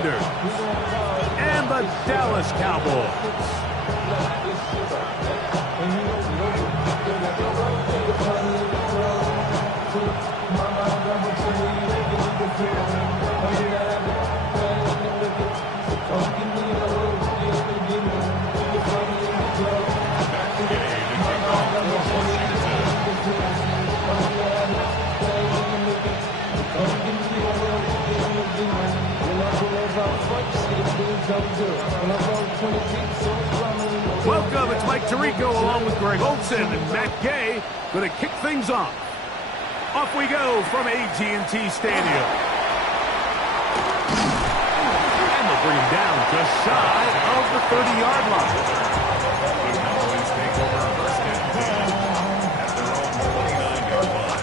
Commanders and the Dallas Cowboys. Welcome, it's Mike Tirico along with Greg Olson and Matt Gay going to kick things off. Off we go from AT&T Stadium. And they'll bring him down just shy of the 30-yard line. The Cowboys take over first and 10 at their own 29-yard line.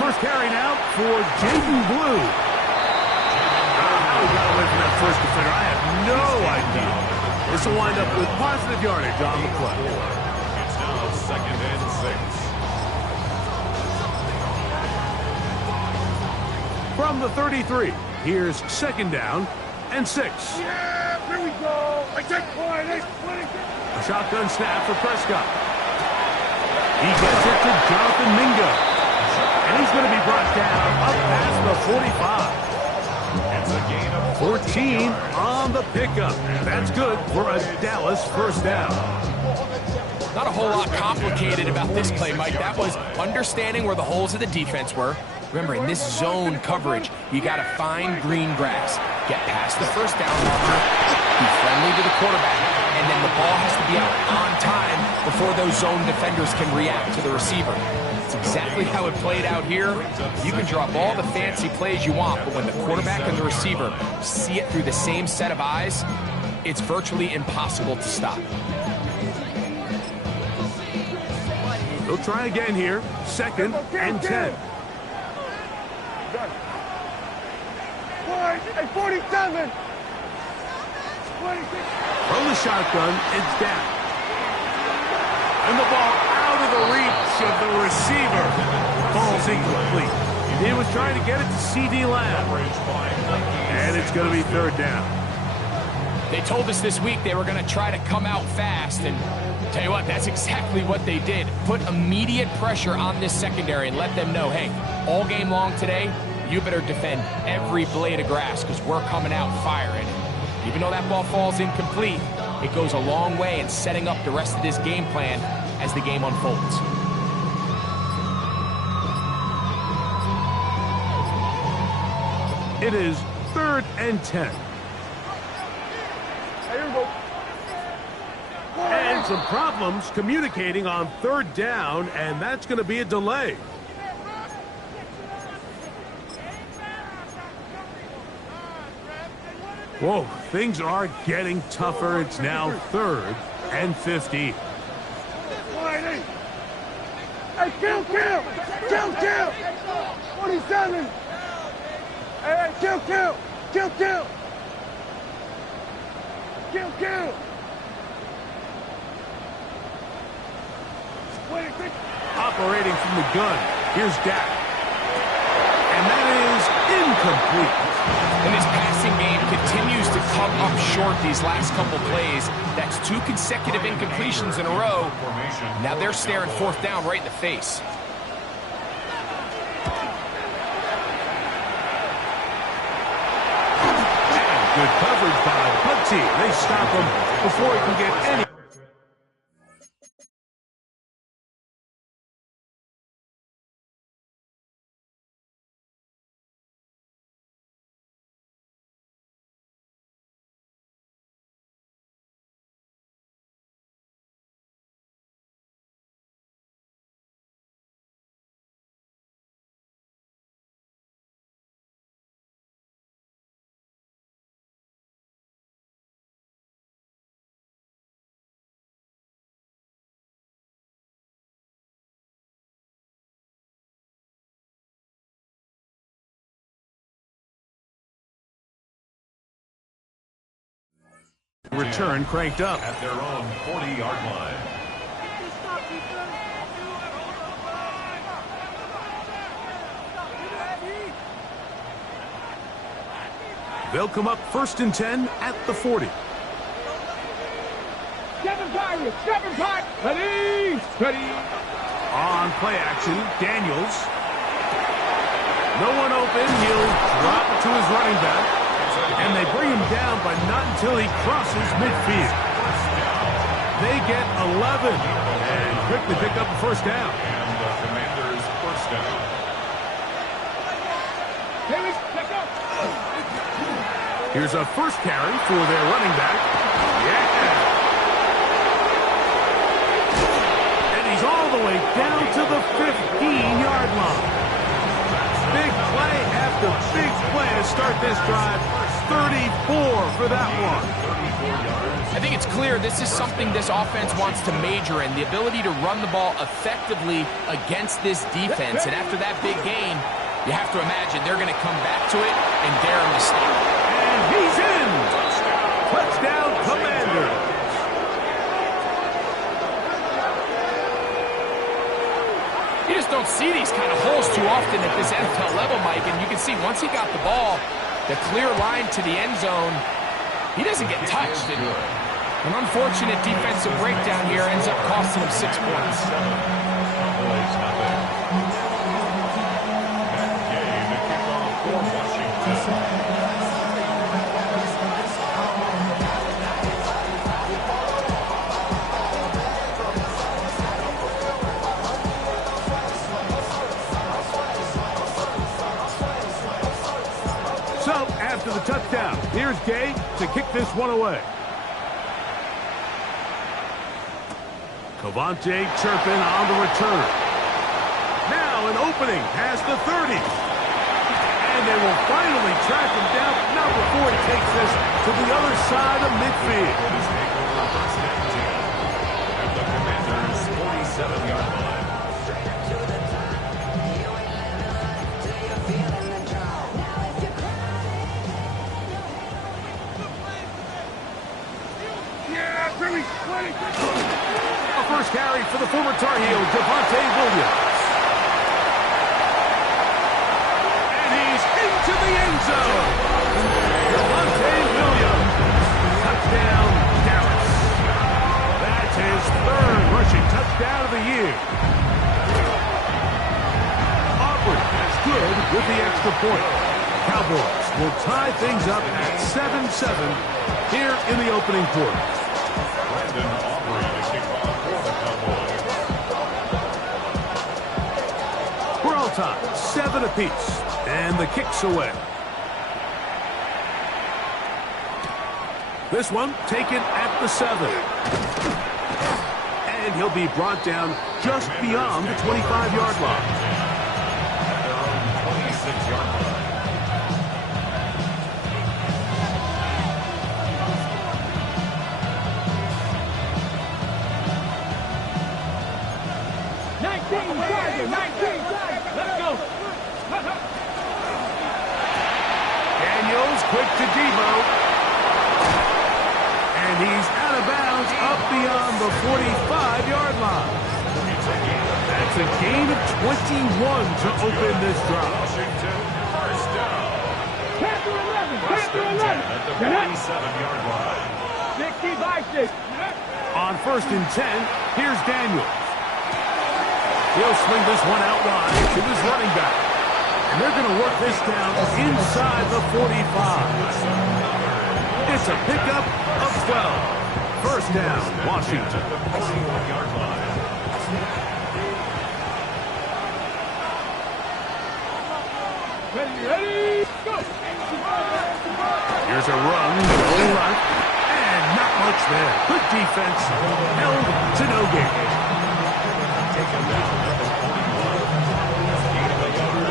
First carry now for Jaden Blue. How he got away from that first defender, I have no idea. This will wind up with positive yardage on the play. It's now 2nd and 6. From the 33, here's 2nd down and 6. Yeah, here we go. I take point. A shotgun snap for Prescott. He gets it to Jonathan Mingo. And he's going to be brought down up past the 45. It's a gain of 14 on the pickup. That's good for a Dallas first down. Not a whole lot complicated about this play, Mike. That was understanding where the holes of the defense were. Remember, in this zone coverage, you got to find green grass. Get past the first down marker, be friendly to the quarterback, and then the ball has to be out on time before those zone defenders can react to the receiver. It's exactly how it played out here. You can drop all the fancy plays you want, but when the quarterback and the receiver see it through the same set of eyes, it's virtually impossible to stop. They'll try again here. 2nd and 10. 47. From the shotgun, it's down. And the ball out of the reach of the receiver. Ball's incomplete. He was trying to get it to C.D. Lamb. And it's going to be 3rd down. They told us this week they were going to try to come out fast, and tell you what, that's exactly what they did. Put immediate pressure on this secondary and let them know, hey, all game long today, you better defend every blade of grass because we're coming out firing. Even though that ball falls incomplete, it goes a long way in setting up the rest of this game plan as the game unfolds. It is 3rd and 10. And some problems communicating on 3rd down, and that's going to be a delay. Whoa, things are getting tougher. It's now 3rd and 15. Hey, kill! 27. Hey, kill! Operating from the gun, here's Dak. And that is incomplete. And this passing game continues to come up short these last couple plays. That's 2 consecutive incompletions in a row. Now they're staring 4th down right in the face. And good coverage by Putty. They stop him before he can get any return cranked up. At their own 40-yard line. They'll come up 1st and 10 at the 40. Seven Pirates. Ready. On play action, Daniels. No one open. He'll drop it to his running back. And they bring him down, but not until he crosses midfield. They get 11 and quickly pick up the first down. And the Commanders' first down. Here's a first carry for their running back. Yeah. And he's all the way down to the 15-yard line. Big play after big play to start this drive. 34 for that one. I think it's clear this is something this offense wants to major in, the ability to run the ball effectively against this defense. And after that big gain, you have to imagine they're going to come back to it and dare him to stop. And he's in. Touchdown, Commanders. You just don't see these kind of holes too often at this NFL level, Mike. And you can see once he got the ball, the clear line to the end zone, he doesn't get touched. And an unfortunate defensive breakdown here ends up costing him 6 points. So, after the touchdown, here's Gabe to kick this one away. Cavante Turpin on the return. Now an opening past the 30. And they will finally track him down, not before he takes this to the other side of midfield. At the Commanders' 47-yard line. A first carry for the former Tar Heel, Javonte Williams. And he's into the end zone. Javonte Williams. Touchdown, Dallas. That's his 3rd rushing touchdown of the year. Aubrey is good with the extra point. Cowboys will tie things up at 7-7 here in the opening quarter. Brandon Aubrey to kick off for the Cowboys. We're all tied, 7 apiece, and the kick's away. This one taken at the 7. And he'll be brought down just beyond the 25-yard line. At their own 26-yard line. Daniels quick to Debo. And he's out of bounds up beyond the 45-yard line. That's a gain of 21 to open this drive. Washington, first down. First and 10 at the 47-yard line. 60 by 6. On 1st and 10, here's Daniels. He'll swing this one out wide to his running back. And they're going to work this down inside the 45. It's a pickup of 12. First down, Washington. 41-yard line. Ready, go! Here's a run, goal left, and not much there. Good defense, held to no gain. Take him down at the 41. Gain of a yard.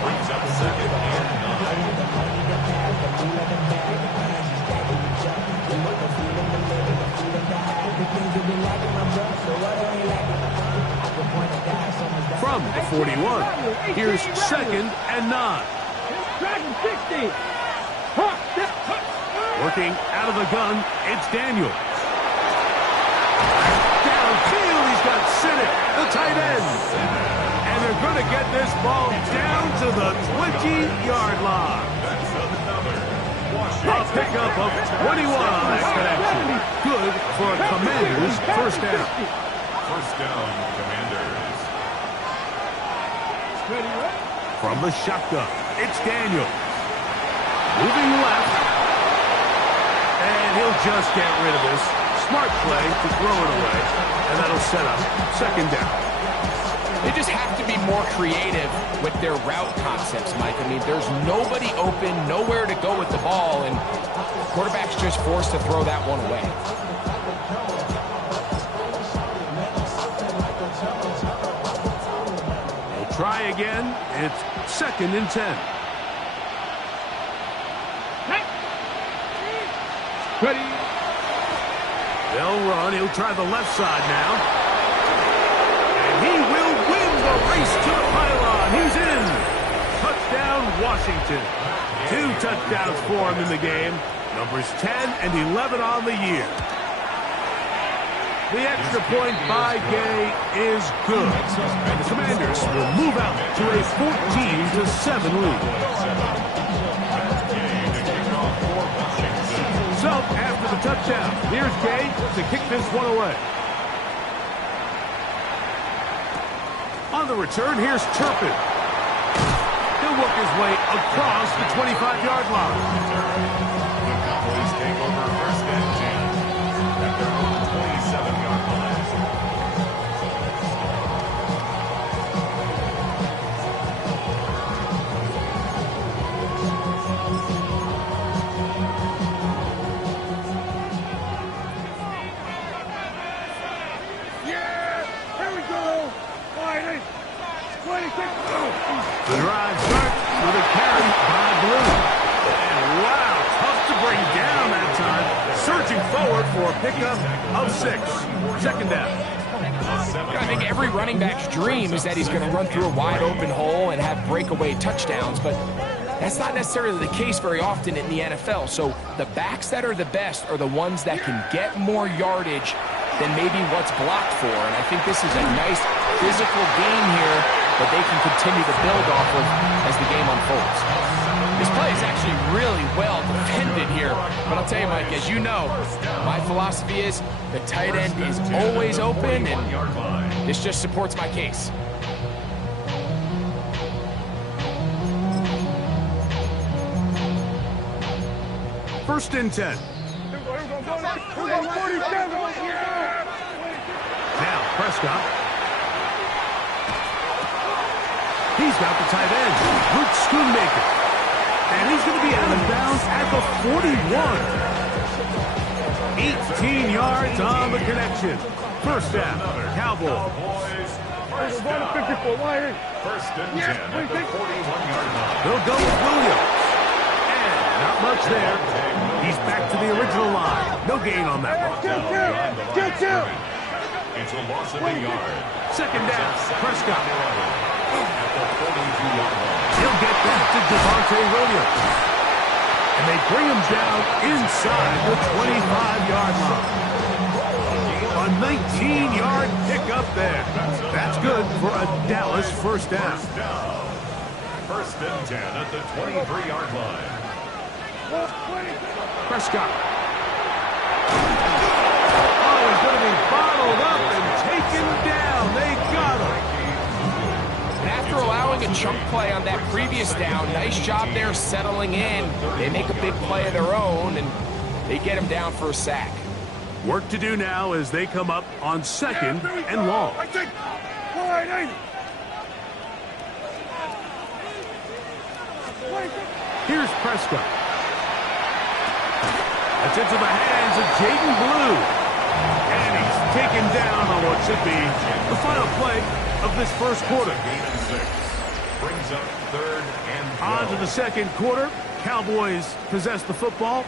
Brings up 2nd and 9. From the 41, here's 2nd and 9. Dragon 60. Working out of the gun, it's Daniels. Downfield, he's got Sinnott, the tight end. And they're going to get this ball down to the 20-yard line. A pickup of 21 on that connection. Good for a Commanders first down. First down, Commanders. From the shotgun, it's Daniels. Moving left. And he'll just get rid of this. Smart play to throw it away. And that'll set up second down. They just have to be more creative with their route concepts, Mike. I mean, there's nobody open, nowhere to go with the ball, and quarterback's just forced to throw that one away. They'll try again. It's second and 10. Ready. They'll run. He'll try the left side now. And he will win the race to the pylon. He's in. Touchdown, Washington. 2 touchdowns for him in the game. Numbers 10 and 11 on the year. The extra point by Gay is good. And the Commanders will move out to a 14-7 lead. So, after the touchdown, here's Gay to kick this one away. On the return, here's Turpin. He'll work his way across the 25-yard line. The Cowboys take over first and 10 at their own 27-yard line. The drive starts with a carry by Blue. And wow, tough to bring down that time. Searching forward for a pickup of 6. Second down. I think every running back's dream is that he's going to run through a wide open hole and have breakaway touchdowns, but that's not necessarily the case very often in the NFL. So the backs that are the best are the ones that can get more yardage than maybe what's blocked for. And I think this is a nice physical game here that they can continue to build off of as the game unfolds. This play is actually really well defended here. But I'll tell you, Mike, as you know, my philosophy is the tight end is always open, and this just supports my case. First and 10. Now, Prescott. He's got the tight end, Luke Schoonmaker. And he's going to be out of bounds at the 41. 18 yards on the connection. First down, Cowboys. First and 10 at the 41-yard line. They'll go with Williams. And not much there. He's back to the original line. No gain on that one. It's a loss of a yard. Second down, Prescott. At the 42-yard line. He'll get back to Devontae Williams. And they bring him down inside the 25-yard line. A 19-yard pickup there. That's good for a Dallas first down. First and 10 at the 23-yard line. Prescott. Oh, he's going to be bottled up and taken down. They got him. And after allowing a chunk play on that previous down, nice job there settling in. They make a big play of their own, and they get him down for a sack. Work to do now as they come up on second and long. Here's Prescott. That's into the hands of Jaden Blue. And he's taken down on what should be the final play of this first quarter. Brings up third and 12. On to the second quarter. Cowboys possess the football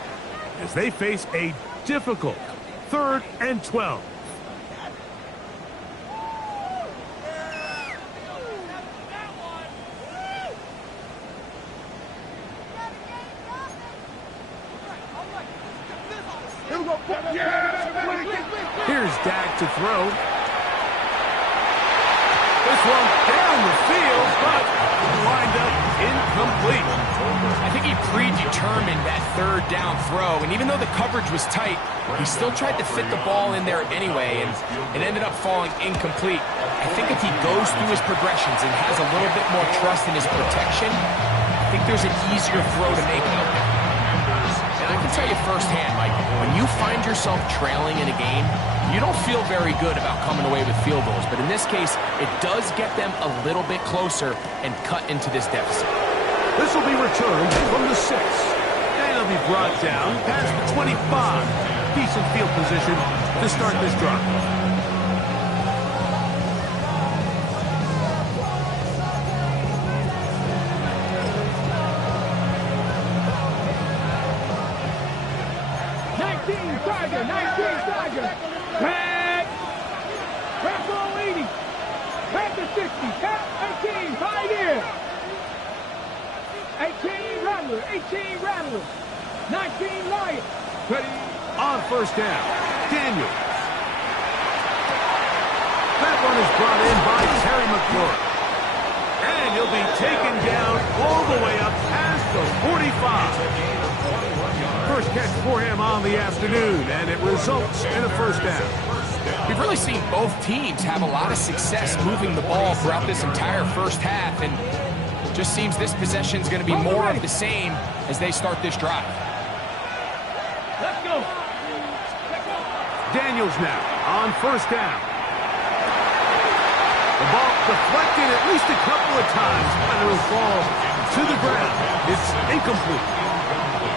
as they face a difficult 3rd and 12. Here's Dak to throw. This one down the field, but lined up incomplete. I think he predetermined that third down throw, and even though the coverage was tight, he still tried to fit the ball in there anyway, and it ended up falling incomplete. I think if he goes through his progressions and has a little bit more trust in his protection, I think there's an easier throw to make out there. And I can tell you firsthand, Mike, when you find yourself trailing in a game, you don't feel very good about coming away with field goals. But in this case, it does get them a little bit closer and cut into this deficit. This will be returned from the 6. And it'll be brought down past the 25. Decent field position to start this drive. Tag! Red ball 80. Tag to 60. Tag 18. Right here. 18 Rattler. 18 Rattler. 19 Lion. Ready. On first down, Daniels. That one is brought in by Terry McLaurin. And he'll be taken down all the way up past the 45. First catch for him on the afternoon, and it results in a first down. We've really seen both teams have a lot of success moving the ball throughout this entire first half, and it just seems this possession is going to be more of the same as they start this drive. Let's go. Daniels now on first down. The ball deflected at least a couple of times, and it will fall to the ground. It's incomplete.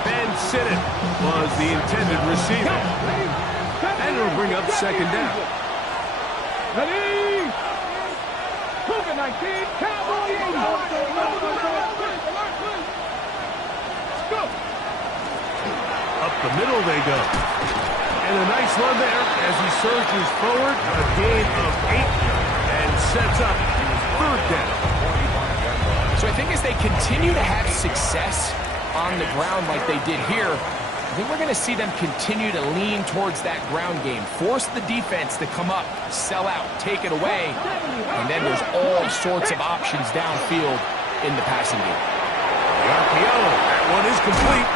Ben Sinnott was the intended receiver. And it'll bring up second down. Ready? Cougar 19, Cowboy 80. Go. Up the middle they go. And a nice run there as he surges forward. A gain of 8 and sets up third down. So I think as they continue to have success on the ground like they did here, I think we're going to see them continue to lean towards that ground game, force the defense to come up, sell out, take it away, and then there's all sorts of options downfield in the passing game. The RPO, that one is complete.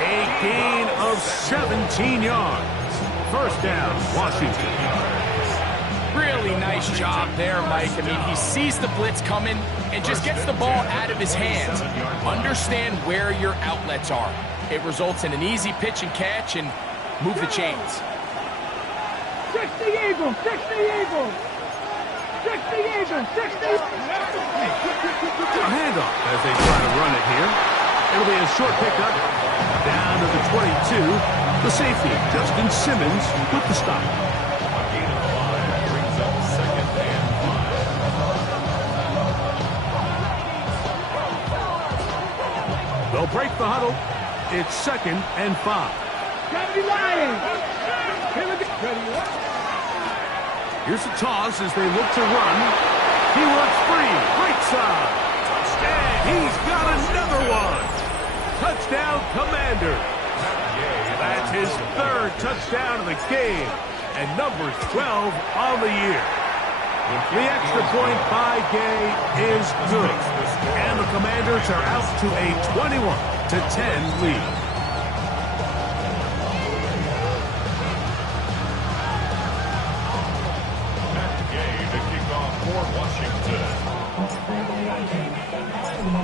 A gain of 17 yards. First down, Washington. Really nice job there, Mike. I mean, he sees the blitz coming and just gets the ball out of his hands. Understand where your outlets are. It results in an easy pitch and catch and move the chains. 60 Eagles, 60 Eagles. 60 Eagles, 60. A handoff as they try to run it here. It'll be a short pickup down to the 22. The safety, Justin Simmons, with the stop. They'll break the huddle. It's 2nd and 5. Gotta be lying. Here we go. Here's a toss as they look to run. He works free, right side. And he's got another one. Touchdown, Commander. That's his 3rd touchdown of the game. And number 12 on the year. The extra point by Gay is good. And the Commanders are out to a 21-10 lead.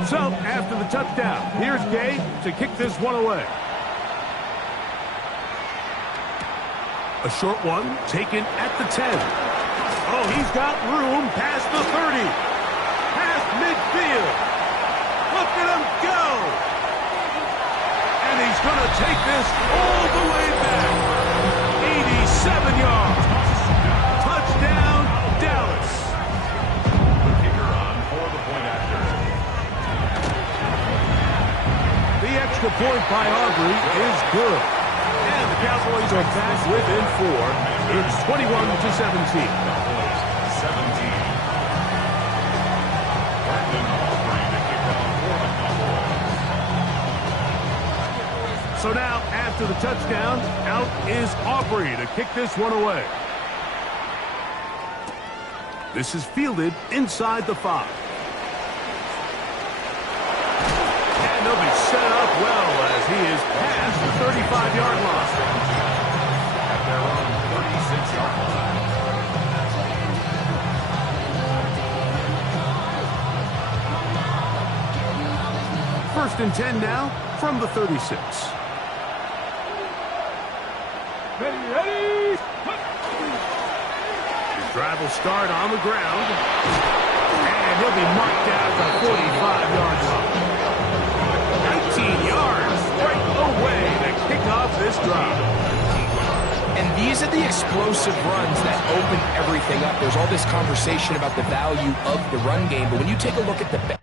So, after the touchdown, here's Gay to kick this one away. A short one taken at the 10. Oh, he's got room past the 30. Past midfield. Look at him go. And he's going to take this all the way back. 87 yards. Touchdown, Dallas. The kicker on for the point after. The extra point by Aubrey is good. And the Cowboys are back within 4. It's 21-17. So now, after the touchdown, out is Aubrey to kick this one away. This is fielded inside the 5. And they'll be set up well as he is past the 35-yard line. At their own 36-yard line. First and 10 now from the 36. Ready. His drive will start on the ground. And he'll be marked down at the 45-yard line. 19 yards right away to kick off this drive. And these are the explosive runs that open everything up. There's all this conversation about the value of the run game, but when you take a look at the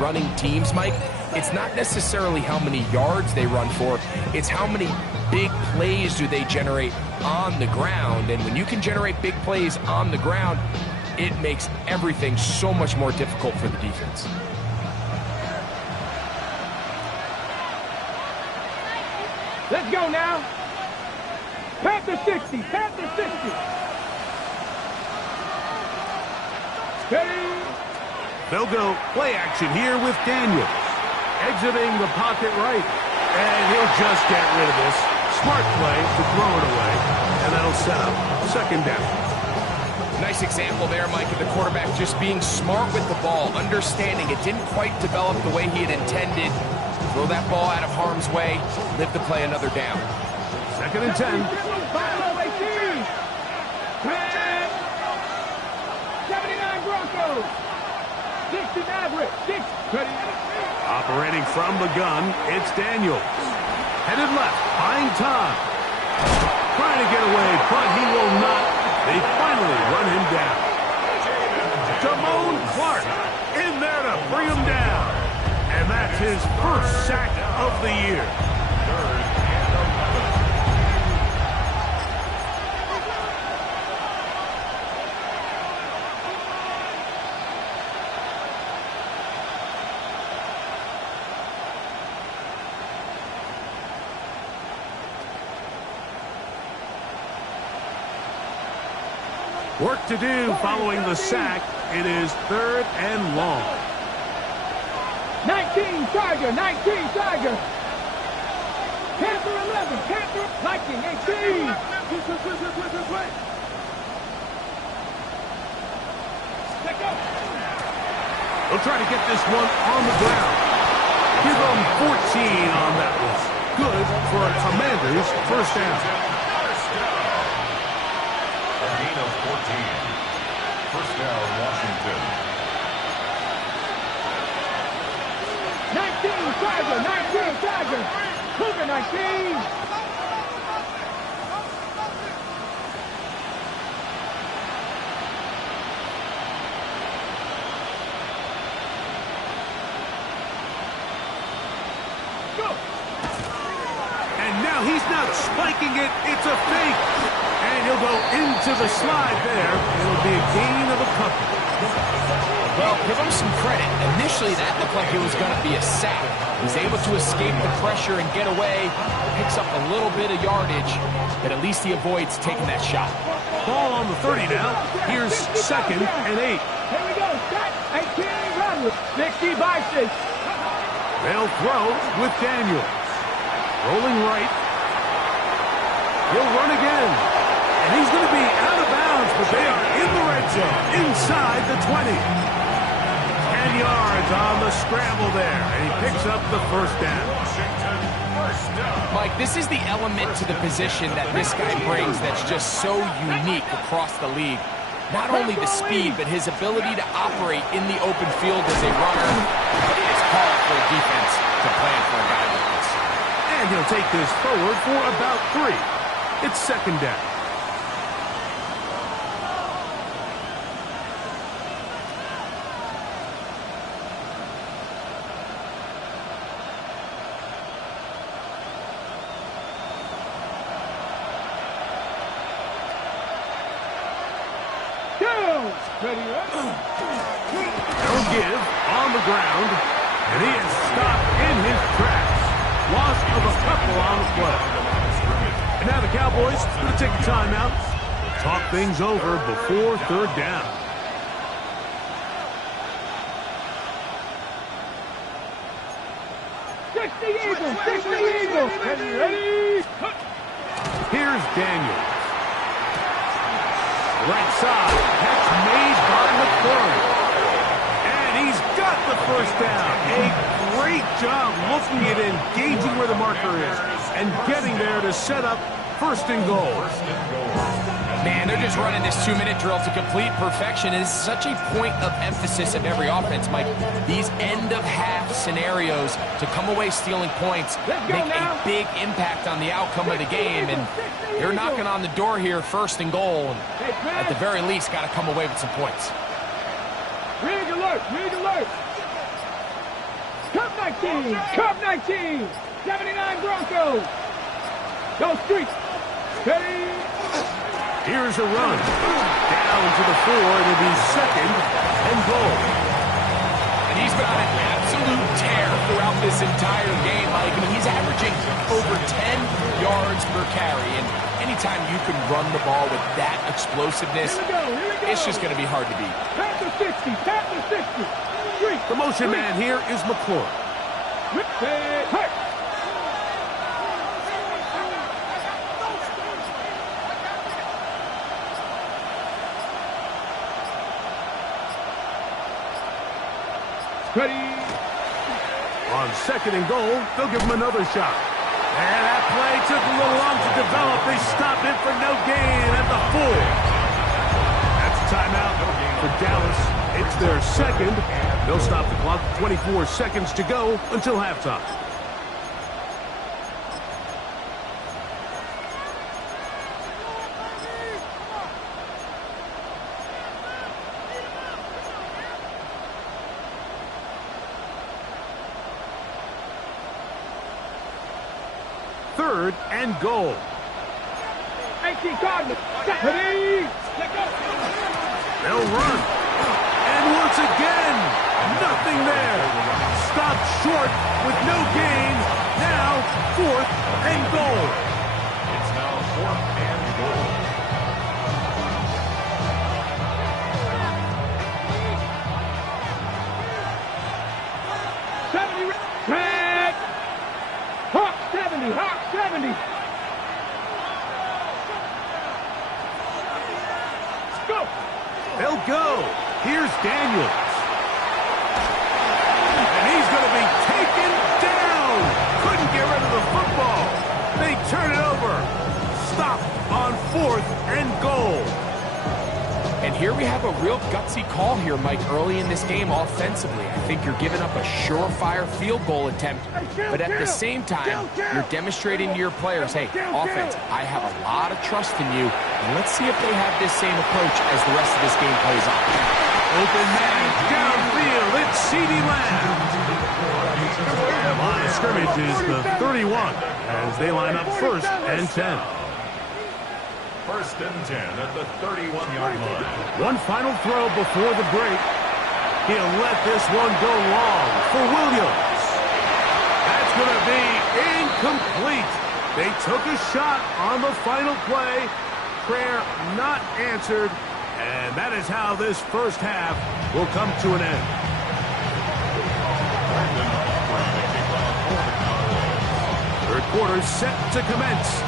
running teams, Mike, it's not necessarily how many yards they run for, it's how many big plays do they generate on the ground. And when you can generate big plays on the ground, it makes everything so much more difficult for the defense. Let's go now. Panther 60. Panther 60. Ready. They'll go play action here with Daniels. Exiting the pocket right. And he'll just get rid of this. Smart play to throw it away. And that'll set up second down. Nice example there, Mike, of the quarterback just being smart with the ball, understanding it didn't quite develop the way he had intended. Throw that ball out of harm's way, live to play another down. Second and 10. 79 Broncos. 60 Maverick. 6. Ready. Operating from the gun, it's Daniels. Headed left, buying time. Trying to get away, but he will not. They finally run him down. Damone Clark in there to bring him down. And that's his first sack of the year. Third and 11. Work to do following the sack. It is third and long. 19 Tiger. 19 Tiger. Panther 11. Panther. Viking 18. Let go. They'll try to get this one on the ground. Give them 14 on that one. Good for a Commanders first down. A gain of 14. First down, Washington. 19 Tiger. 19 Tiger. Cougar 19. And now he's not spiking it. It's a fake. And he'll go into the slide there. It'll be a gain of a couple. Well, give him some credit. Initially, that looked like it was going to be a sack. He's able to escape the pressure and get away. Picks up a little bit of yardage, but at least he avoids taking that shot. Ball on the 30 now. Here's second and 8. Here we go. Set. 18 run. 60 Vices. They'll throw with Daniels. Rolling right. He'll run again. And he's going to be out of bounds, but they are in the red zone, inside the 20. 10 yards on the scramble there, and he picks up the first down. Washington, first down. Mike, this is the element to the position that this guy brings that's just so unique across the league. Not only the speed, but his ability to operate in the open field as a runner. But it is hard for a defense to plan for a guy like this. And he'll take this forward for about 3. It's second down. They'll give on the ground, and he is stopped in his tracks. Loss of a couple on the play. And now the Cowboys going to take a timeout, talk things over before third down. Fix the Eagles! Fix the Eagles! Ready? Here's Daniels. Right side, catch made by McClure. And he's got the first down. A great job looking at engaging where the marker is and getting there to set up first and goal. Man, they're just running this 2-minute drill to complete perfection. It is such a point of emphasis of every offense, Mike. These end-of-half scenarios to come away stealing points make a big impact on the outcome of the game. And they're knocking on the door here, first and goal. And at the very least, got to come away with some points. Rig alert! Rig alert! Cup 19! Cup 19! 79 Broncos! Go Street! Ready? Here's a run. Down to the 4. It'll be second and goal. And he's been on an absolute tear throughout this entire game, Mike. I mean, he's averaging over 10 yards per carry. And anytime you can run the ball with that explosiveness, it's just going to be hard to beat. Tap the 60. Tap the 60. The motion man here is McClure. Hey. Ready. On second and goal, they'll give him another shot. And that play took a little long to develop. They stopped it for no gain at the 4. That's a timeout for Dallas. It's their second. They'll stop the clock. 24 seconds to go until halftime. Third and goal. 18 Cardinals. Ready? Let go. They'll run. And once again, nothing there. Stopped short with no gain. Now, fourth and goal. It's now fourth and goal. Red. Hawk 70. Hawk 70. Go. They'll go. Here's Daniels. And he's going to be taken down. Couldn't get rid of the football. They turn it over. Stop on fourth and goal. And here we have a real gutsy call here, Mike, early in this game offensively. I think you're giving up a surefire field goal attempt, but at the same time, you're demonstrating to your players, hey, offense, I have a lot of trust in you, and let's see if they have this same approach as the rest of this game plays out. Open man downfield. It's CeeDee Lamb. Line of scrimmage is the 31 as they line up first and 10. First and 10 at the 31-yard line. One final throw before the break. He'll let this one go long for Williams. That's going to be incomplete. They took a shot on the final play. Prayer not answered. And that is how this first half will come to an end. Third quarter set to commence.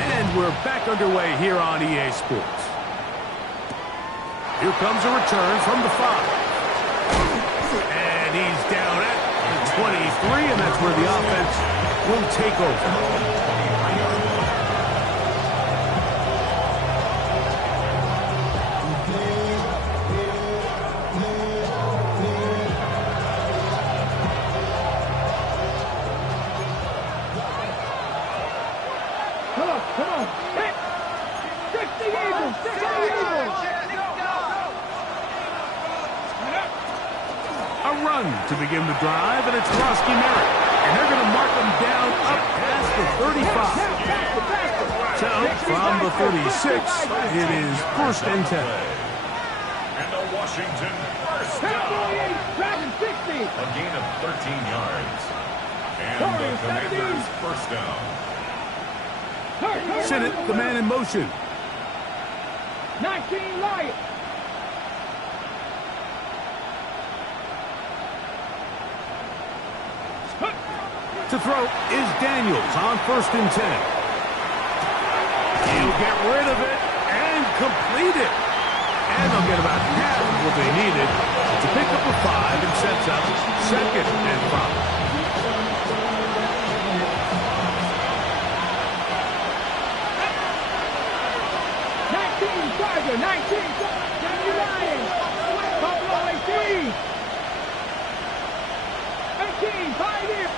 And we're back underway here on EA Sports. Here comes a return from the 5. And he's down at the 23, and that's where the offense will take over. run to begin the drive, and it's Roski Merritt. And they're going to mark him down up past the 35. So, from the 36, it is 1st and 10. And the Washington first down. A gain of 13 yards. And the Commanders first down. Sinnott, the man in motion. 19 Lions. To throw is Daniels on 1st and 10. He'll get rid of it and complete it. And they'll get about half of what they needed to pick up a 5 and sets up 2nd and 5. Tiger, 19, Daniel Lions, Buffalo 18, 18, Pioneer.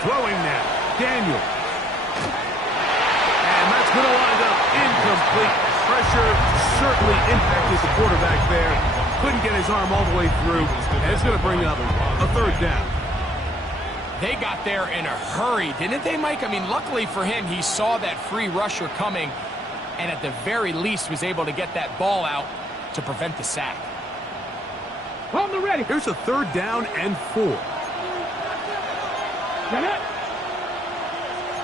Throwing now, Daniel. And that's going to wind up incomplete. Pressure certainly impacted the quarterback there. Couldn't get his arm all the way through, and it's going to bring up a 3rd down. They got there in a hurry, didn't they, Mike? I mean, luckily for him, he saw that free rusher coming, and at the very least was able to get that ball out to prevent the sack. On the ready. Here's a 3rd down and 4. Jeanette.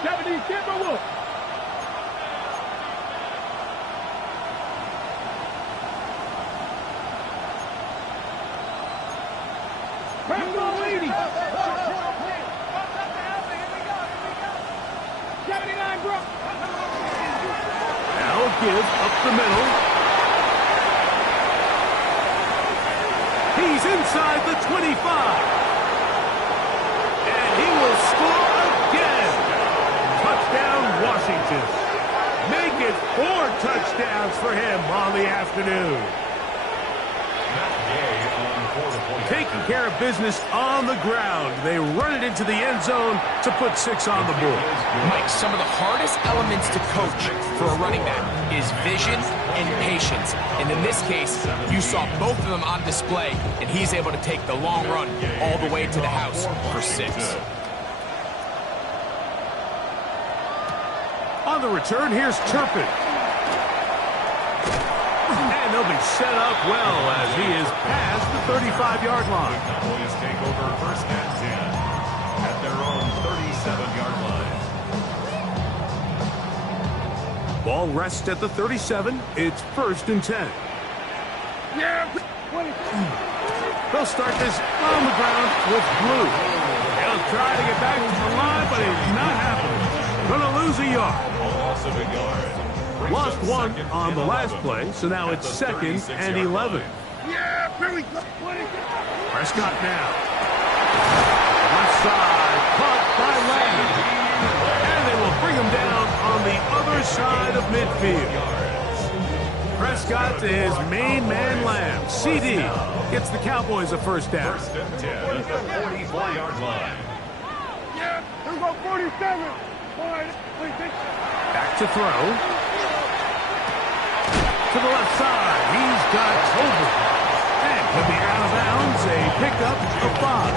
70 Timberwolf. Purple 80. 79 Brook. Now give up the middle. He's inside the 25. And he will score again. Touchdown, Washington. Make it 4 touchdowns for him on the afternoon. Taking care of business on the ground. They run it into the end zone to put 6 on the board. Mike, some of the hardest elements to coach for a running back is vision and patience. And in this case, you saw both of them on display, and he's able to take the long run all the way to the house for 6. On the return, here's Turpin. And they'll be set up well as he is past the 35-yard line. Cowboys take over 1st and 10 at their own 37-yard line. Ball rests at the 37. It's 1st and 10. They'll start this on the ground with Blue. He'll try to get back to the line, but it's not happening. Gonna lose a yard. Also a yard. Lost 1 on the last play, so now it's 2nd and 11. Prescott now. Left side, caught by Lamb. And they will bring him down on the other side of midfield. Prescott to his main man, Lamb. CD gets the Cowboys a 1st down. 1st and 10 at the 44-yard line. Here we go, 47. Back to throw. To the left side, he's got over. And could be out of bounds, a pickup of 5.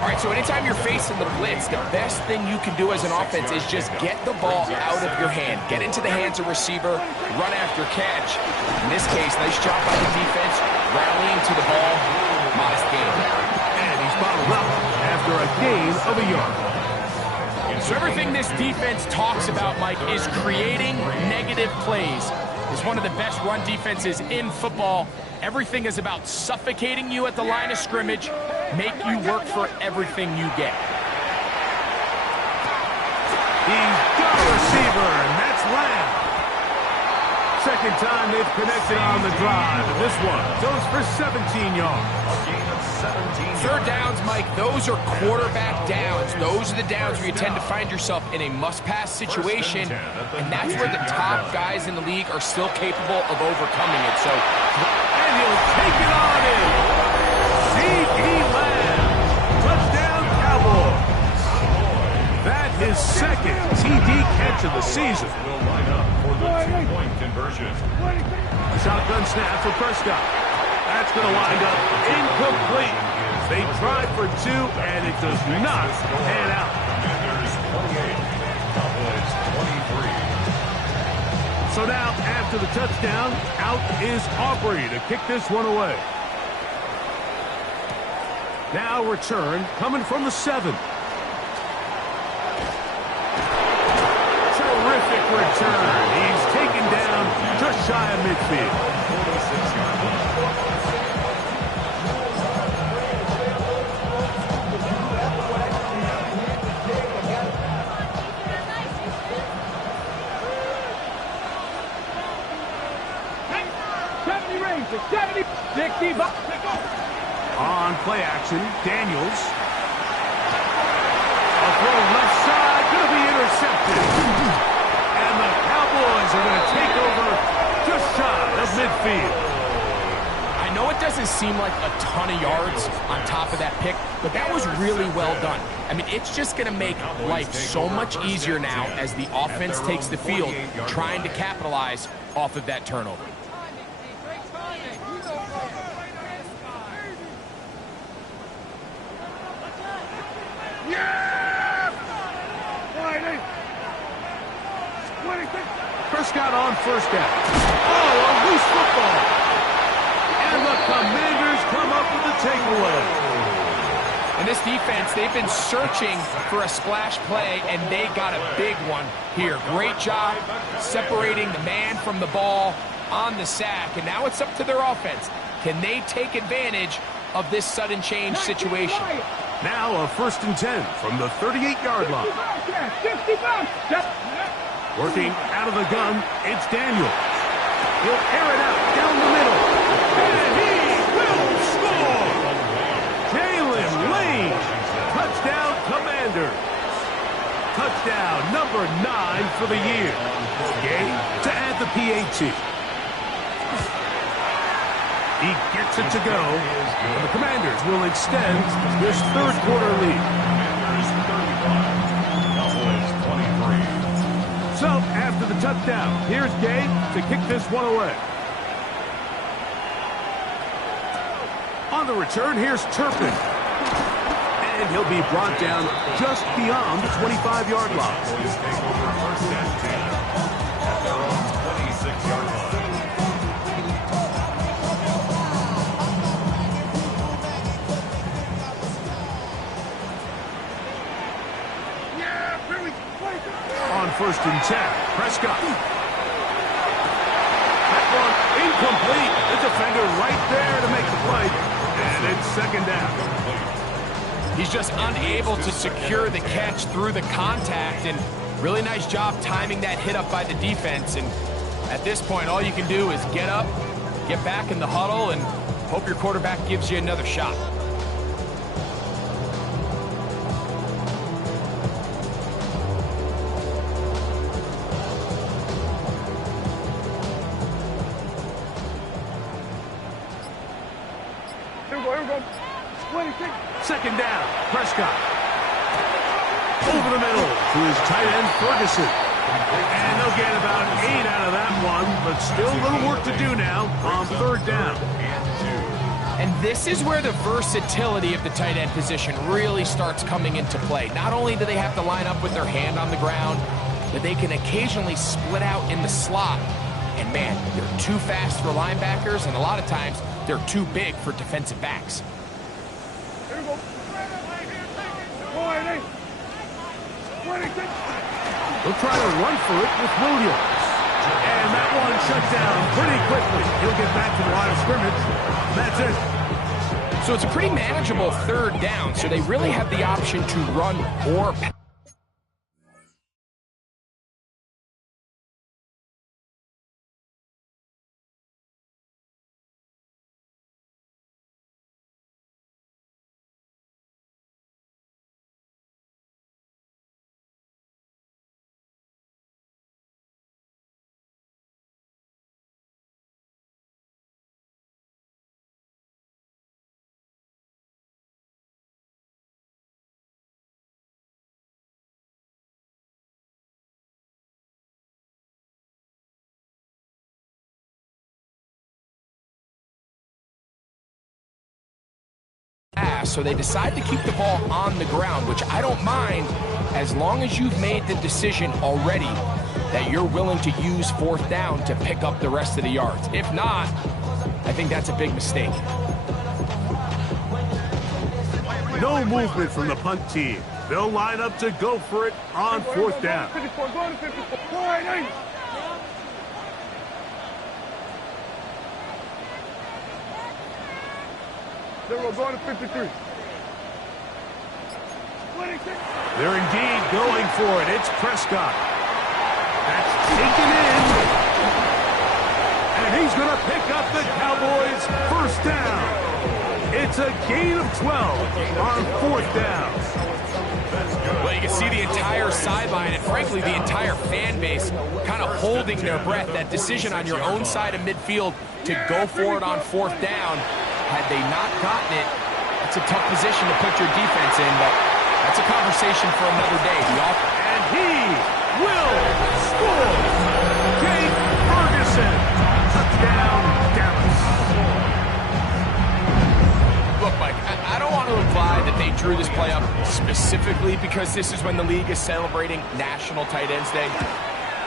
All right, so anytime you're facing the blitz, the best thing you can do as an offense is just get the ball out of your hand. Get into the hands of receiver, run after catch. In this case, nice job by the defense, rallying to the ball. Modest gain. And he's bottled up after a gain of a yard. So everything this defense talks about, Mike, is creating negative plays. It's one of the best run defenses in football. Everything is about suffocating you at the line of scrimmage, make you work for everything you get. He's got a receiver, and that's Lamb. Second time they've connected on the drive, and this one goes for 17 yards. A gain of 17 yards. 3rd downs, Mike, those are quarterback downs. Those are the downs where you tend to find yourself in a must-pass situation, and that's where the top guys in the league are still capable of overcoming it. So, and he'll take it on in. C.D. Lamb, touchdown Cowboys. That his 2nd TD catch of the season. Will line up for the 2-point conversion. A shotgun snap for Prescott. That's going to wind up incomplete. They tried for two, and it does not pan out. Commanders 28, Cowboys 23. So now, after the touchdown, out is Aubrey to kick this one away. Now return coming from the 7. Terrific return. He's taken down just shy of midfield. 46-yard line. On play action, Daniels. A throw left side, going to be intercepted. And the Cowboys are going to take over just shy of midfield. I know it doesn't seem like a ton of yards on top of that pick, but that was really well done. I mean, it's just going to make life so much easier now as the offense takes the field, trying to capitalize off of that turnover. Prescott on first down. Oh, a loose football. And the Commanders come up with the takeaway. And this defense, they've been searching for a splash play, and they got a big one here. Great job separating the man from the ball on the sack. And now it's up to their offense. Can they take advantage of this sudden change situation? Now a 1st and 10 from the 38-yard line. Working out of the gun, it's Daniels. He'll air it out down the middle. And he will score! Jalen Lane. Touchdown, Commanders. Touchdown number 9 for the year. Gay to add the PAT. He gets it to go. And the Commanders will extend this third quarter lead. Commanders 35, Cowboys 23. So, after the touchdown, here's Gay to kick this one away. On the return, here's Turpin. And he'll be brought down just beyond the 25-yard line. Cowboys take over 1st and 10 at their own 26-yard line. On 1st and 10, Prescott. That one incomplete. The defender right there to make the play. And it's 2nd down. He's just unable to secure the catch through the contact, and really nice job timing that hit up by the defense. And at this point, all you can do is get up, get back in the huddle, and hope your quarterback gives you another shot. Second down, Prescott. Over the middle to his tight end, Ferguson. And they'll get about 8 out of that one, but still a little work to do now on 3rd down. And this is where the versatility of the tight end position really starts coming into play. Not only do they have to line up with their hand on the ground, but they can occasionally split out in the slot. And man, they're too fast for linebackers, and a lot of times they're too big for defensive backs. They'll try to run for it with Williams. And that one shut down pretty quickly. He'll get back to the line of scrimmage. That's it. So it's a pretty manageable 3rd down, so they really have the option to run or pass. pass, so they decide to keep the ball on the ground, which I don't mind as long as you've made the decision already that you're willing to use fourth down to pick up the rest of the yards. If not, I think that's a big mistake. No movement from the punt team. They'll line up to go for it on fourth down. Go to 54. Go right, 90. We're going to 53. They're indeed going for it. It's Prescott. That's taken in. And he's going to pick up the Cowboys' first down. It's a gain of 12 on fourth down. Well, you can see the entire sideline and, frankly, the entire fan base kind of holding their breath. That decision on your own side of midfield to go for it on fourth down, had they not gotten it, it's a tough position to put your defense in, but that's a conversation for another day. And he will score. Jake Ferguson. Touchdown, Dallas. Look, Mike, I don't want to imply that they drew this play up specifically because this is when the league is celebrating National Tight Ends Day.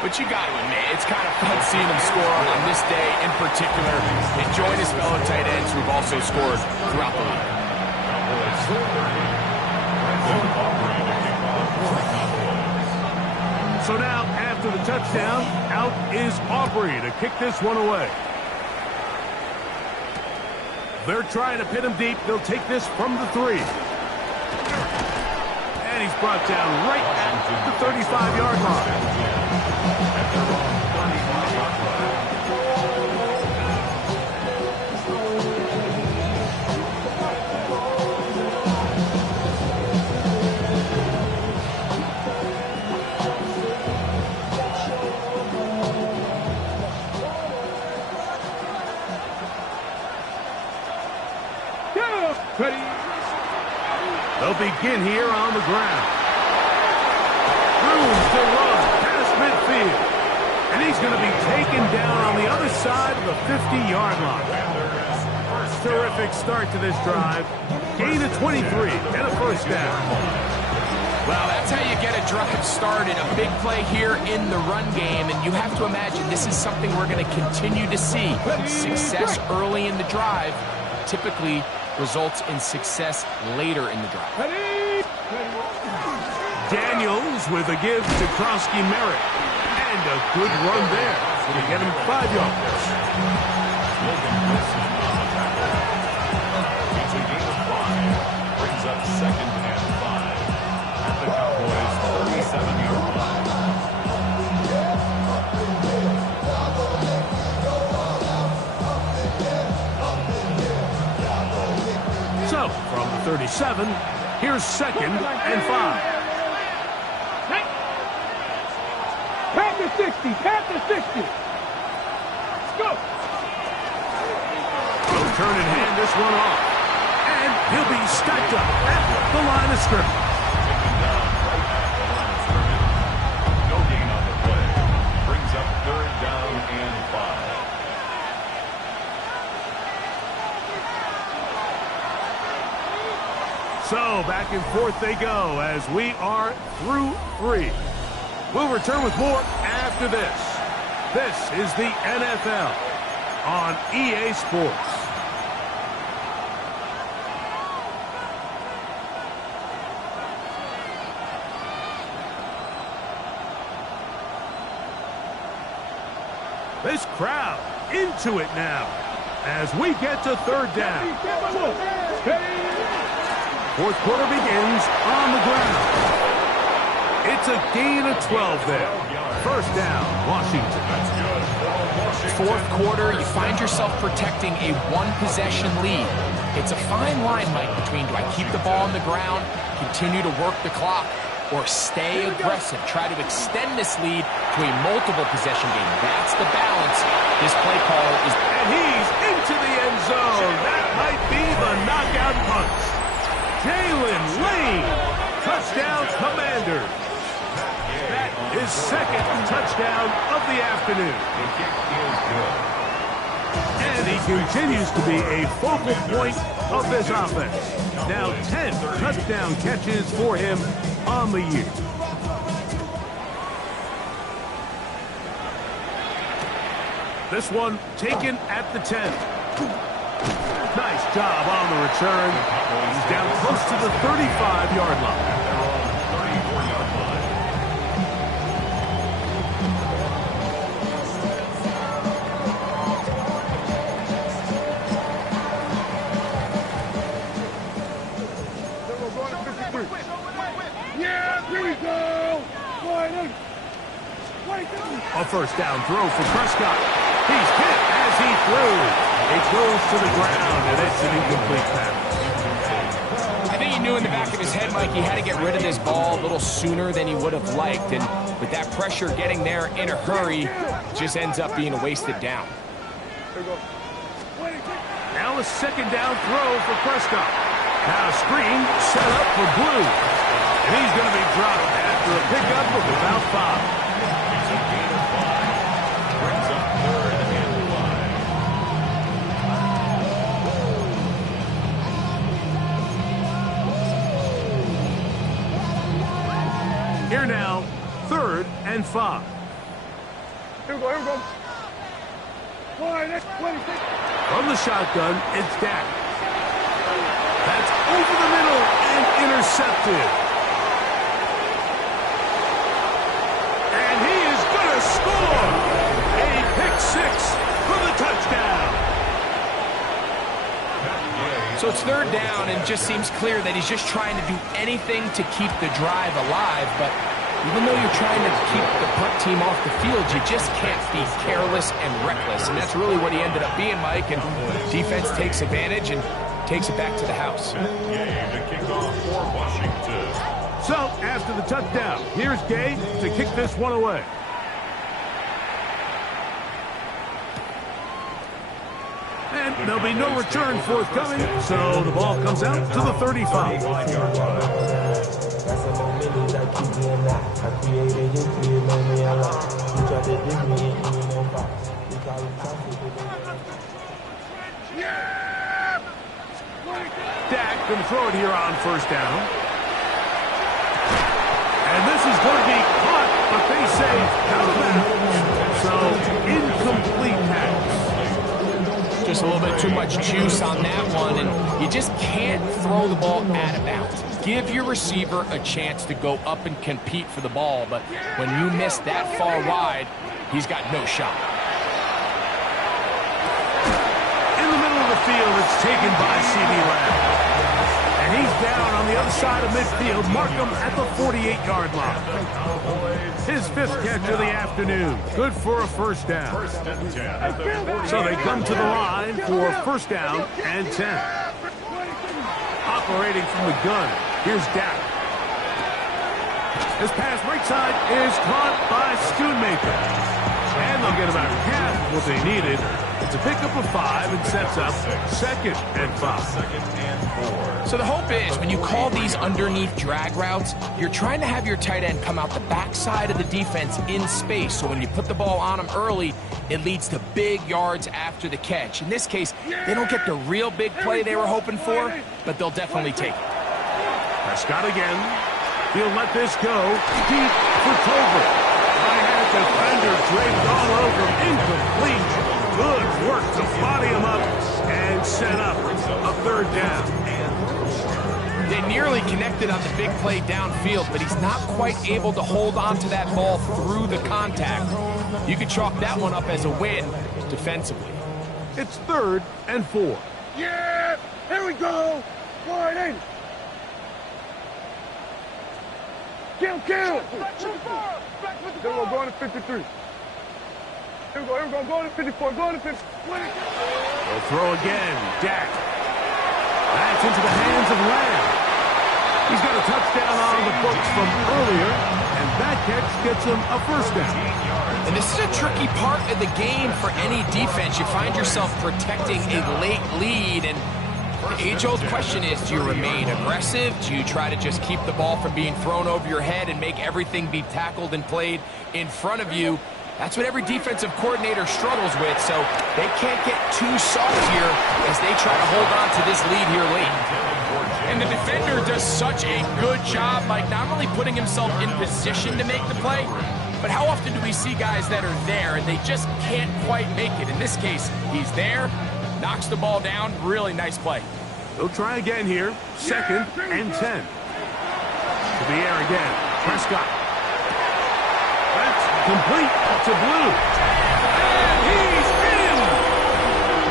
But you got to admit, it's kind of fun seeing him score on this day in particular and join his fellow tight ends who've also scored throughout the league. So now, after the touchdown, out is Aubrey to kick this one away. They're trying to pin him deep. They'll take this from the 3. And he's brought down right at the 35-yard line. They'll begin here on the ground. Room to run past midfield. And he's going to be taken down on the other side of the 50-yard line. Terrific start to this drive. Gain of 23 and a first down. Well, that's how you get a drive started. A big play here in the run game, and you have to imagine this is something we're going to continue to see. Success early in the drive typically results in success later in the drive. Daniels with a give to Krosky Merritt. And a good run there. Going to get him 5 yards. Brings up second and 5 at the Cowboys' 37-yard line. So, from the 37, here's second and 5. Pat the 60. Pat the 60. Let's go. He'll turn and hand this one off. And he'll be stacked up at the line of scrimmage. Taken down right at the line of scrimmage. No gain on the play. Brings up third down and 5. So, back and forth they go as we are through 3. We'll return with more after this. This is the NFL on EA Sports. This crowd into it now as we get to third down. Fourth quarter begins on the ground. It's a gain of 12 there. First down, Washington. Fourth quarter, you find yourself protecting a one-possession lead. It's a fine line, Mike, between do I keep the ball on the ground, continue to work the clock, or stay aggressive, try to extend this lead to a multiple possession game. That's the balance this play caller is. And he's into the end zone. That might be the knockout punch. Jalen Lane, touchdown Commanders. That is second touchdown of the afternoon. The kick is good. And he continues to be a focal point of this offense. Now 10 touchdown catches for him on the year. This one taken at the 10. Nice job on the return. He's down close to the 35-yard line. Yeah, here we go. A first down throw for Prescott. He's hit as he threw. It goes to the ground, and it's an incomplete pass. I think he knew in the back of his head, Mike, he had to get rid of this ball a little sooner than he would have liked. And with that pressure getting there in a hurry, it just ends up being a wasted down. Now a second down throw for Prescott. Now a screen set up for Blue. And he's going to be dropped after a pickup of about 5. It's a gain of 5. Brings up 3rd and 5. Here now, 3rd and 5. Here we go, here we go. From the shotgun, it's Dak. That's over the middle and intercepted. And he is going to score. A pick 6 for the touchdown. So it's 3rd down, and it just seems clear that he's just trying to do anything to keep the drive alive. But even though you're trying to keep the punt team off the field, you just can't be careless and reckless. And that's really what he ended up being, Mike. And defense takes advantage and takes it back to the house. Game to kick off for Washington. So, after the touchdown, here's Gay to kick this one away. And there'll be no return forthcoming, so the ball comes out to the 35. Dak going to throw it here on first down. And this is going to be caught, but they say out of bounds. So, incomplete pass. Just a little bit too much juice on that one, and you just can't throw the ball out of bounds. Give your receiver a chance to go up and compete for the ball, but when you miss that far wide, he's got no shot. In the middle of the field, it's taken by C.D. Lamb. And he's down on the other side of midfield. Mark him at the 48-yard line. His 5th catch of the afternoon. Good for a first down. So they come to the line for first down and 10. Operating from the gun, here's Dak. This pass right side is caught by Schoonmaker. And they'll get about half of what they needed. It's a pickup of 5 and sets up 2nd and 5. So the hope is when you call these underneath drag routes, you're trying to have your tight end come out the backside of the defense in space. So when you put the ball on him early, it leads to big yards after the catch. In this case, they don't get the real big play they were hoping for, but they'll definitely take it. Prescott again. He'll let this go deep for Tolbert. Right-hand defender draped all over him. Incomplete. Good work to body him up and set up a 3rd down. They nearly connected on the big play downfield, but he's not quite able to hold on to that ball through the contact. You could chalk that one up as a win defensively. It's 3rd and 4. Yeah, here we go. Wide in. Kill. Here we go, going to 53. Here we go, going to 54, going to 50. They'll throw again. Dak. That's into the hands of Lamb. He's got a touchdown on the books from earlier, and that catch gets him a first down. And this is a tricky part of the game for any defense. You find yourself protecting a late lead, and the age-old question is, do you remain aggressive? Do you try to just keep the ball from being thrown over your head and make everything be tackled and played in front of you? That's what every defensive coordinator struggles with, so they can't get too soft here as they try to hold on to this lead here late. And the defender does such a good job, Mike, not only putting himself in position to make the play, but how often do we see guys that are there and they just can't quite make it? In this case, he's there, knocks the ball down, really nice play. They'll try again here, 2nd and 10. To the air again, Prescott. That's complete to Blue. And he's in!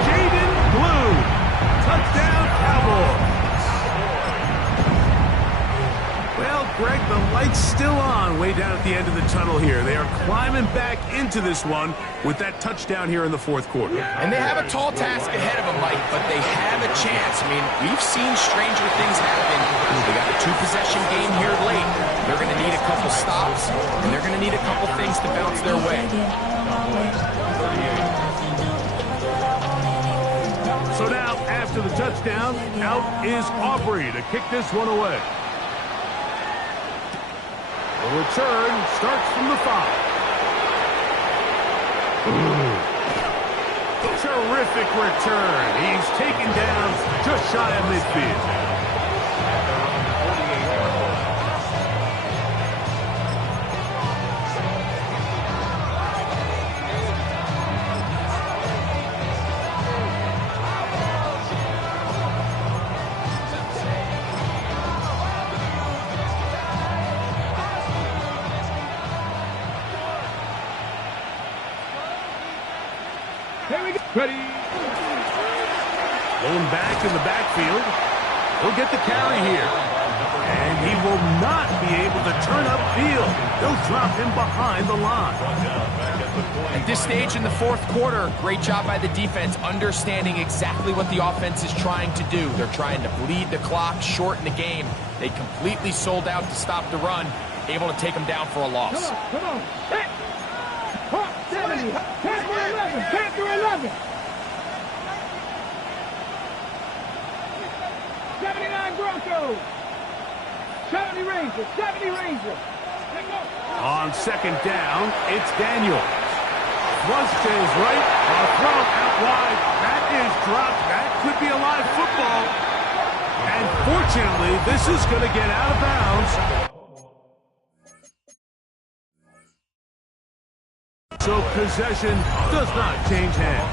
Jaden Blue. Touchdown, Cowboys. Well, Greg, the light's still on way down at the end of the tunnel here. They are climbing back into this one with that touchdown here in the 4th quarter. And they have a tall task ahead of them, Mike, but they have a chance. I mean, we've seen stranger things happen. They got a 2-possession game here late. They're going to need a couple stops, and they're going to need a couple things to bounce their way. So now, after the touchdown, out is Aubrey to kick this one away. The return starts from the 5. Terrific return. He's taken down just shy of midfield. Ready. Going back in the backfield. He'll get the carry here. And he will not be able to turn upfield. They'll drop him behind the line. At this stage in the 4th quarter, great job by the defense understanding exactly what the offense is trying to do. They're trying to bleed the clock, shorten the game. They completely sold out to stop the run, able to take them down for a loss. Come on. Hit. 70. 10 for 11. 10 for 11. 79 Broncos. 70 Rangers. 70 Rangers. On 2nd down, it's Daniel. Once to his right, a throw out wide. That is dropped. That could be a live football. And fortunately, this is going to get out of bounds. So possession does not change hands.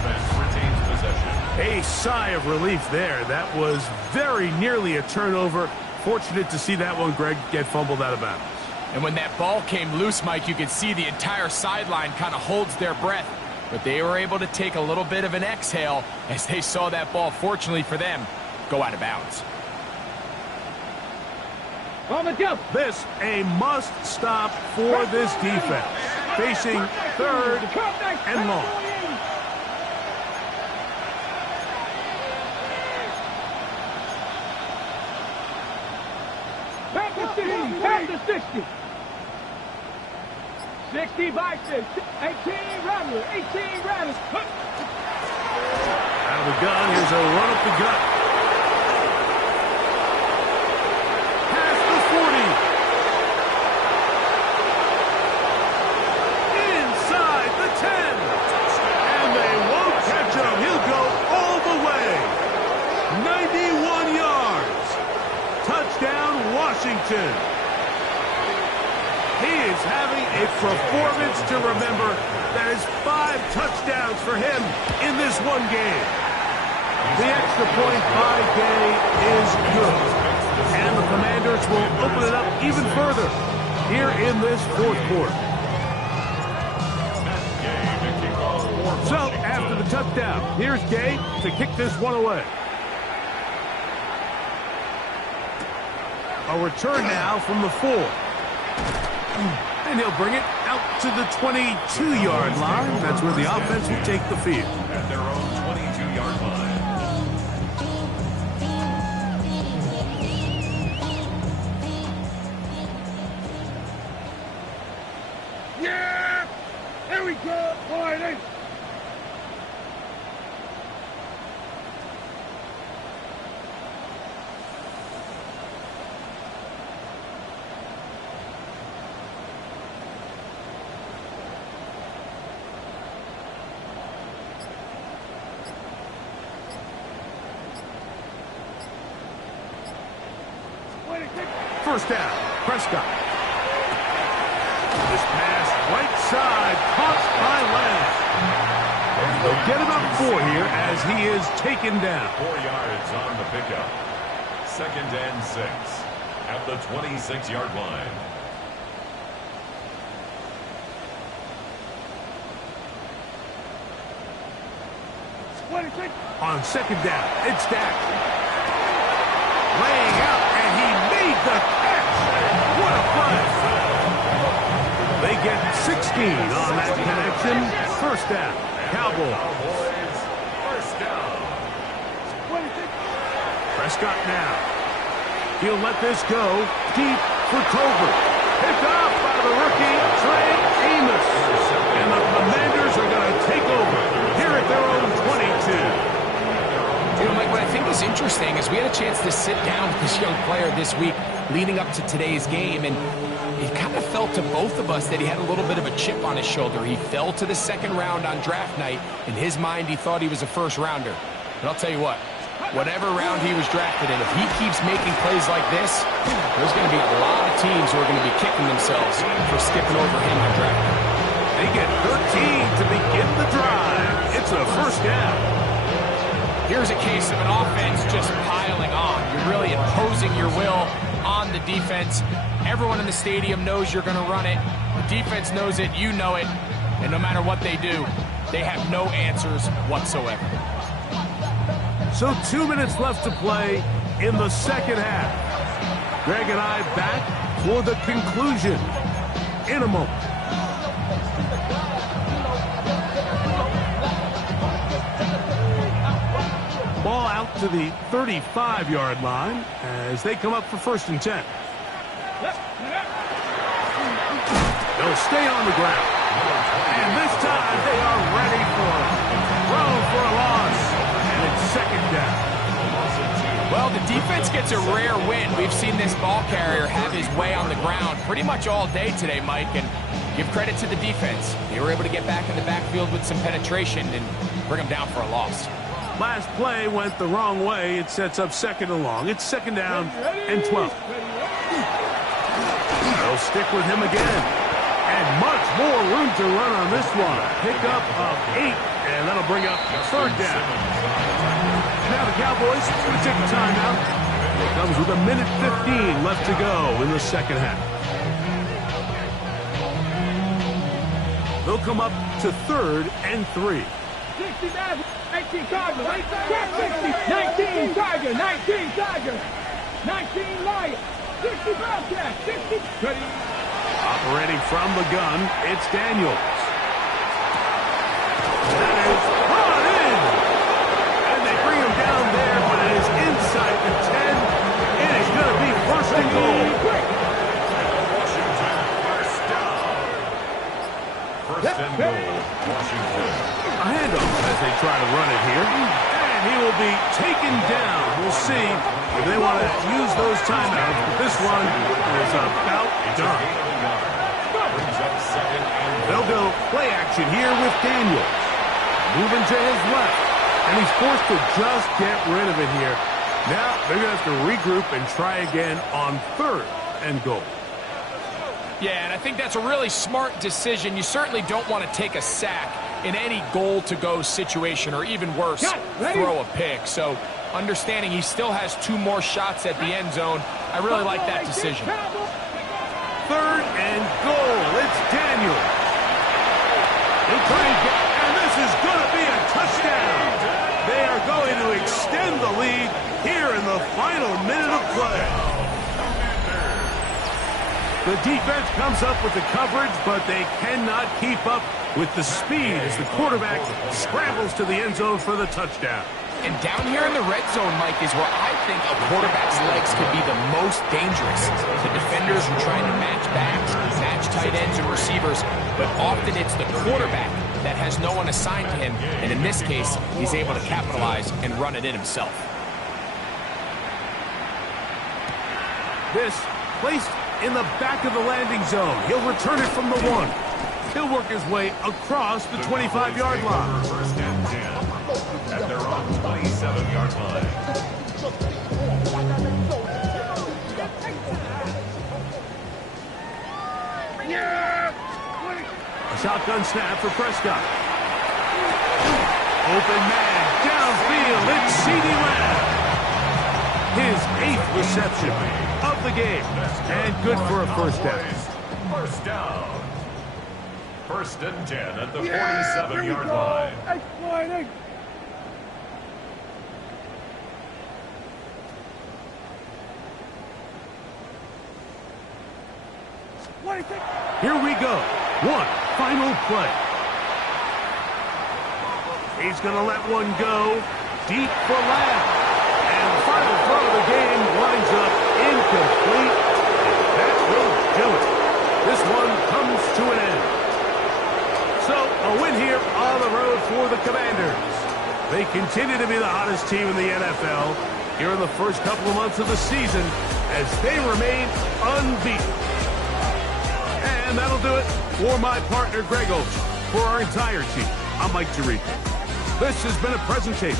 A sigh of relief there. That was very nearly a turnover. Fortunate to see that one, Greg, get fumbled out of bounds. And when that ball came loose, Mike, you could see the entire sideline kind of holds their breath. But they were able to take a little bit of an exhale as they saw that ball, fortunately for them, go out of bounds. On the jump. This a must stop for this defense. Facing 3rd and long. Back to 60. Back to 60. 60 Vices. 18 Rattler. 18 Rattler. Out of the gun. Here's a run up the gut. Past the 40. Inside the 10. And they won't catch him. He'll go all the way. 91 yards. Touchdown, Washington. He is having a performance to remember. That is 5 touchdowns for him in this one game. The extra point by Gay is good. And the Commanders will open it up even further here in this 4th quarter. So, after the touchdown, here's Gay to kick this one away. A return now from the 4. And he'll bring it out to the 22-yard line. That's where the offense will take the field. At their own 22-yard line. Yeah! There we go. Boy, First down, Prescott. This pass right side, caught by Lamb. They'll get about 4 here as he is taken down. 4 yards on the pickup. 2nd and 6 at the 26-yard line. On 2nd down, it's Dak. Laying out, and he made the catch. What a play. They get 16 on that connection. First down, Cowboys. First down. Prescott now. He'll let this go deep for Colbert. Picked off by the rookie, Trey Amos. And the Commanders are going to take over here at their own 22. You know, Mike, what I think is interesting is we had a chance to sit down with this young player this week leading up to today's game, and it kind of felt to both of us that he had a little bit of a chip on his shoulder. He fell to the 2nd round on draft night. In his mind, he thought he was a first-rounder. But I'll tell you what, whatever round he was drafted in, if he keeps making plays like this, there's going to be a lot of teams who are going to be kicking themselves for skipping over him on draft night. They get 13 to begin the drive. It's a first down. Here's a case of an offense just piling on. You're really imposing your will on the defense. Everyone in the stadium knows you're going to run it. The defense knows it, you know it. And no matter what they do, they have no answers whatsoever. So 2 minutes left to play in the 2nd half. Greg and I back for the conclusion in a moment. Ball out to the 35-yard line as they come up for 1st and 10. They'll stay on the ground. And this time they are ready for it. Thrown for a loss. And it's 2nd down. Well, the defense gets a rare win. We've seen this ball carrier have his way on the ground pretty much all day today, Mike, and give credit to the defense. They were able to get back in the backfield with some penetration and bring them down for a loss. Last play went the wrong way. It sets up 2nd and long. It's 2nd down and 12. They'll stick with him again. And much more room to run on this one. Pickup of 8, and that'll bring up 3rd down. And now the Cowboys are going to take a timeout. It comes with 1:15 left to go in the 2nd half. They'll come up to 3rd and 3. 19 Tiger, 19 Tiger, 19 Tiger, 19 Lion, 60 Bobcat, 60. Ready. Operating from the gun, it's Daniels. That is brought in. And they bring him down there, but it is inside the 10. It is going to be 1st and goal. Washington, first down. 1st and goal, Washington. A handoff as they try to run it here. And he will be taken down. We'll see if they want to use those timeouts. But this one is about done. They'll go play action here with Daniels. Moving to his left. And he's forced to just get rid of it here. Now they're going to have to regroup and try again on 3rd and goal. Yeah, and I think that's a really smart decision. You certainly don't want to take a sack in any goal-to-go situation, or even worse, throw a pick. So understanding he still has 2 more shots at the end zone, I really like that decision. 3rd and goal. It's Daniel. He'll try and this is going to be a touchdown. They are going to extend the lead here in the final minute of play. The defense comes up with the coverage, but they cannot keep up with the speed as the quarterback scrambles to the end zone for the touchdown. And down here in the red zone, Mike, is where I think a quarterback's legs could be the most dangerous. The defenders are trying to match backs, match tight ends and receivers, but often it's the quarterback that has no one assigned to him, and in this case, he's able to capitalize and run it in himself. This placed in the back of the landing zone. He'll return it from the 1. He'll work his way across the 25-yard line. 1st and 10 at their own 27-yard line. A shotgun snap for Prescott. Open man, downfield, it's CeeDee Lamb. His 8th reception of the game, and good for a first down. First down. 1st and 10 at the 47-yard line. Here we go. One final play. He's going to let one go deep for Lamb. And the final throw of the game winds up incomplete. And that will do it. This one comes to an end. So, a win here on the road for the Commanders. They continue to be the hottest team in the NFL here in the first couple of months of the season as they remain unbeaten. And that'll do it for my partner, Greg Olson. For our entire team, I'm Mike Tirico. This has been a presentation